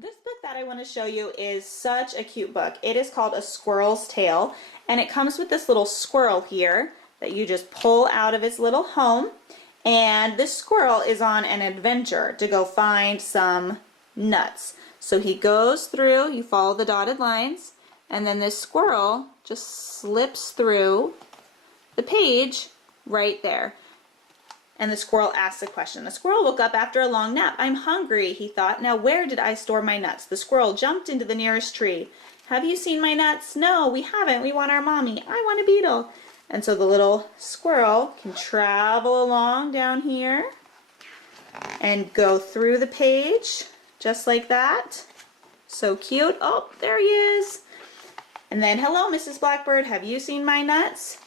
This book that I want to show you is such a cute book. It is called A Squirrel's Tale, and it comes with this little squirrel here that you just pull out of its little home, and this squirrel is on an adventure to go find some nuts. So he goes through, you follow the dotted lines, and then this squirrel just slips through the page right there. And the squirrel asks a question. The squirrel woke up after a long nap. "I'm hungry," he thought. "Now where did I store my nuts?" The squirrel jumped into the nearest tree. "Have you seen my nuts?" "No, we haven't. We want our mommy." "I want a beetle." And so the little squirrel can travel along down here and go through the page just like that. So cute. Oh, there he is. And then, "Hello, Mrs. Blackbird. Have you seen my nuts?"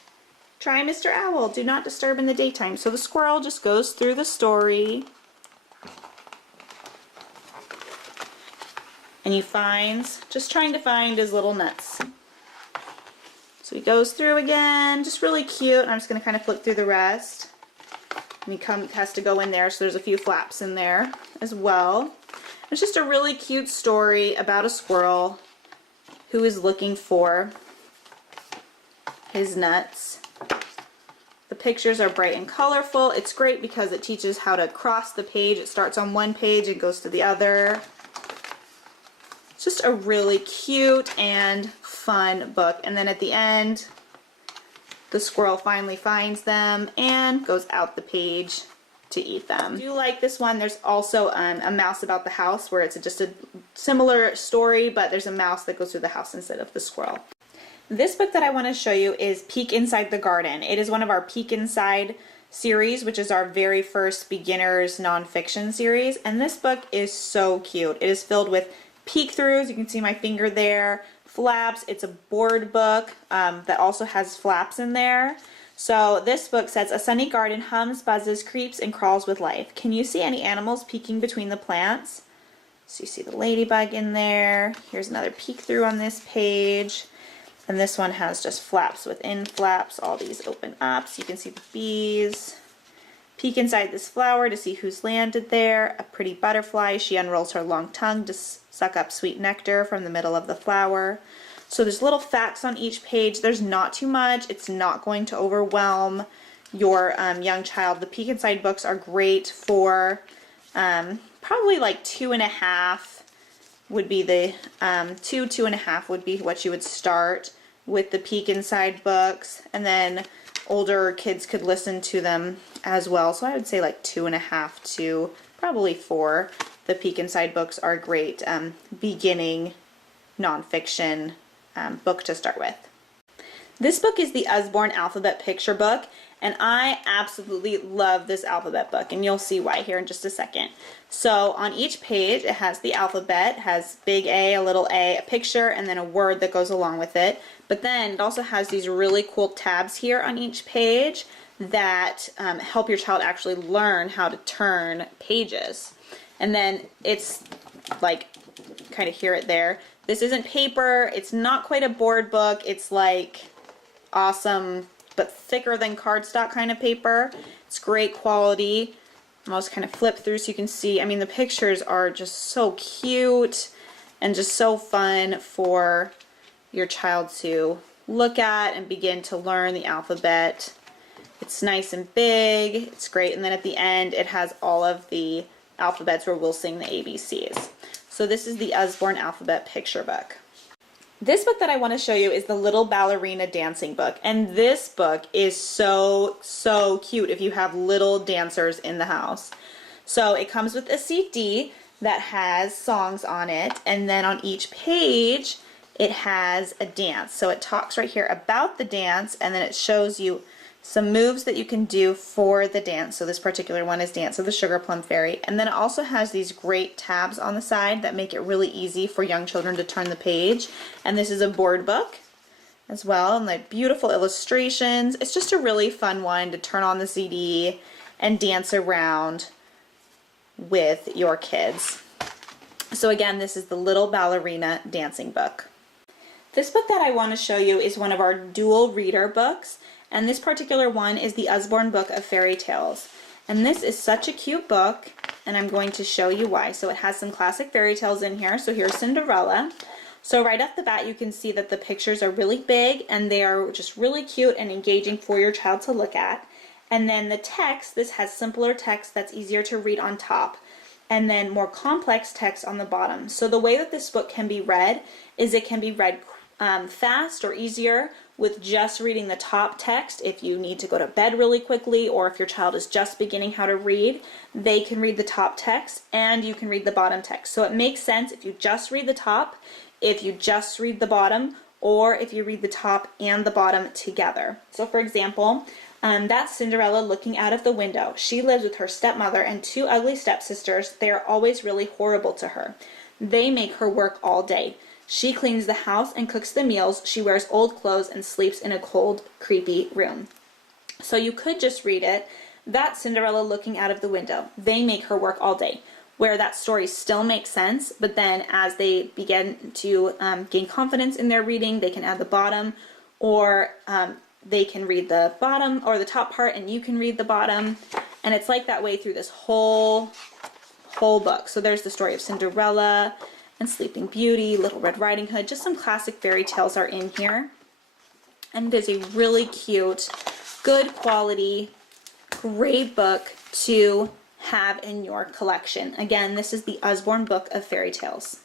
"Try Mr. Owl. Do not disturb in the daytime." So the squirrel just goes through the story. And he finds, just trying to find his little nuts. So he goes through again, just really cute. I'm just going to kind of flip through the rest. And he has to go in there, so there's a few flaps in there as well. It's just a really cute story about a squirrel who is looking for his nuts. The pictures are bright and colorful. It's great because it teaches how to cross the page. It starts on one page and goes to the other. It's just a really cute and fun book. And then at the end, the squirrel finally finds them and goes out the page to eat them. I do like this one. There's also a mouse about the house where it's just a similar story, but there's a mouse that goes through the house instead of the squirrel. This book that I want to show you is Peek Inside the Garden. It is one of our Peek Inside series, which is our very first beginners nonfiction series. And this book is so cute. It is filled with peek-throughs. You can see my finger there. Flaps. It's a board book that also has flaps in there. So this book says, "A sunny garden hums, buzzes, creeps, and crawls with life. Can you see any animals peeking between the plants?" So you see the ladybug in there. Here's another peek-through on this page. And this one has just flaps within flaps. All these open up so you can see the bees. Peek inside this flower to see who's landed there. A pretty butterfly. She unrolls her long tongue to suck up sweet nectar from the middle of the flower. So there's little facts on each page. There's not too much. It's not going to overwhelm your young child. The Peek Inside books are great for probably like 2.5 would be the 2.5 would be what you would start with the Peek Inside books, and then older kids could listen to them as well. So I would say like 2.5 to probably 4. The Peek Inside books are a great beginning nonfiction book to start with. This book is the Usborne alphabet picture book, and I absolutely love this alphabet book, and you'll see why here in just a second. So on each page it has the alphabet, has big A, a little a, a picture, and then a word that goes along with it. But then it also has these really cool tabs here on each page that help your child actually learn how to turn pages. And then it's like, kind of hear it there. This isn't paper, it's not quite a board book, it's like awesome but thicker than cardstock kind of paper. It's great quality. I'm also kind of flip through so you can see, I mean, the pictures are just so cute and just so fun for your child to look at and begin to learn the alphabet. It's nice and big, it's great, and then at the end it has all of the alphabets where we'll sing the ABCs. So this is the Usborne alphabet picture book. This book that I want to show you is the Little Ballerina Dancing book, and this book is so cute if you have little dancers in the house. So it comes with a CD that has songs on it, and then on each page it has a dance. So it talks right here about the dance, and then it shows you some moves that you can do for the dance. So this particular one is Dance of the Sugar Plum Fairy. And then it also has these great tabs on the side that make it really easy for young children to turn the page. And this is a board book as well, and like beautiful illustrations. It's just a really fun one to turn on the CD and dance around with your kids. So again, this is the Little Ballerina Dancing book. This book that I want to show you is one of our dual reader books. And this particular one is the Usborne Book of Fairy Tales. And this is such a cute book. and I'm going to show you why. So it has some classic fairy tales in here. So here's Cinderella. So right off the bat, you can see that the pictures are really big and they are just really cute and engaging for your child to look at. And then the text, this has simpler text that's easier to read on top, and then more complex text on the bottom. So the way that this book can be read is it can be read fast or easier with just reading the top text. If you need to go to bed really quickly, or if your child is just beginning how to read, they can read the top text and you can read the bottom text. So it makes sense if you just read the top, if you just read the bottom, or if you read the top and the bottom together. So for example, that's Cinderella looking out of the window. She lives with her stepmother and two ugly stepsisters. They are always really horrible to her. They make her work all day. She cleans the house and cooks the meals. She wears old clothes and sleeps in a cold, creepy room. So you could just read it, that's Cinderella looking out of the window. They make her work all day. Where that story still makes sense, but then as they begin to gain confidence in their reading, they can add the bottom, or they can read the bottom or the top part and you can read the bottom. And it's like that way through this whole book. So there's the story of Cinderella and Sleeping Beauty, Little Red Riding Hood. Just some classic fairy tales are in here. And it is a really cute, good quality, great book to have in your collection. Again, this is the Usborne Book of Fairy Tales.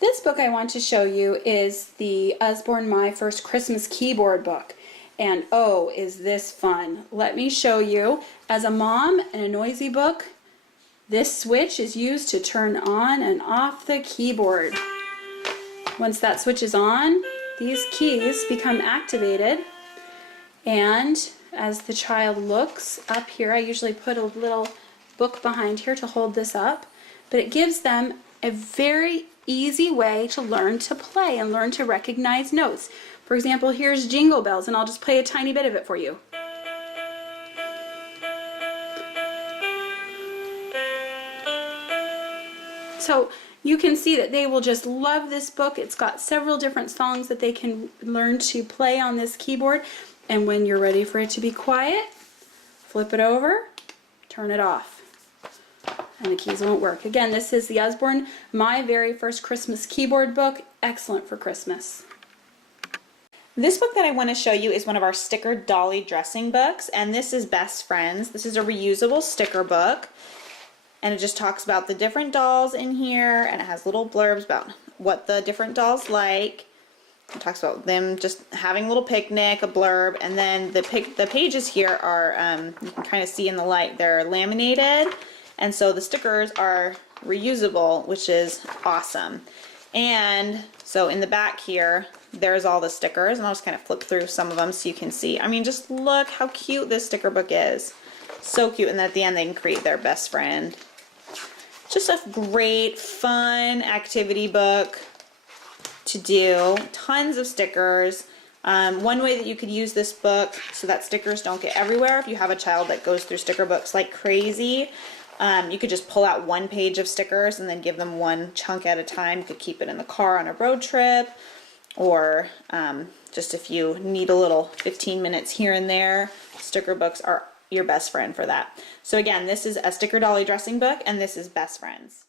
This book I want to show you is the Usborne My First Christmas Keyboard book. And oh, is this fun. Let me show you. As a mom in a noisy book, this switch is used to turn on and off the keyboard. Once that switch is on, these keys become activated, and as the child looks up here, I usually put a little book behind here to hold this up, but it gives them a very easy way to learn to play and learn to recognize notes. For example, here's Jingle Bells, and I'll just play a tiny bit of it for you. So you can see that they will just love this book. It's got several different songs that they can learn to play on this keyboard. And when you're ready for it to be quiet, flip it over, turn it off, and the keys won't work. Again, this is the Usborne My Very First Christmas Keyboard book. Excellent for Christmas. This book that I want to show you is one of our sticker dolly dressing books, and this is Best Friends. This is a reusable sticker book, and it just talks about the different dolls in here, and it has little blurbs about what the different dolls like. It talks about them just having a little picnic, a blurb, and then the pages here are, you can kind of see in the light, they're laminated, and so the stickers are reusable, which is awesome. And so in the back here, there's all the stickers, and I'll just kind of flip through some of them so you can see. I mean, just look how cute this sticker book is. So cute, and then at the end they can create their best friend. Just a great, fun activity book to do. Tons of stickers. One way that you could use this book so that stickers don't get everywhere, if you have a child that goes through sticker books like crazy, you could just pull out one page of stickers and then give them one chunk at a time. You could keep it in the car on a road trip, or just if you need a little 15 minutes here and there, sticker books are your best friend for that. So again, this is a sticker dolly dressing book, and this is Best Friends.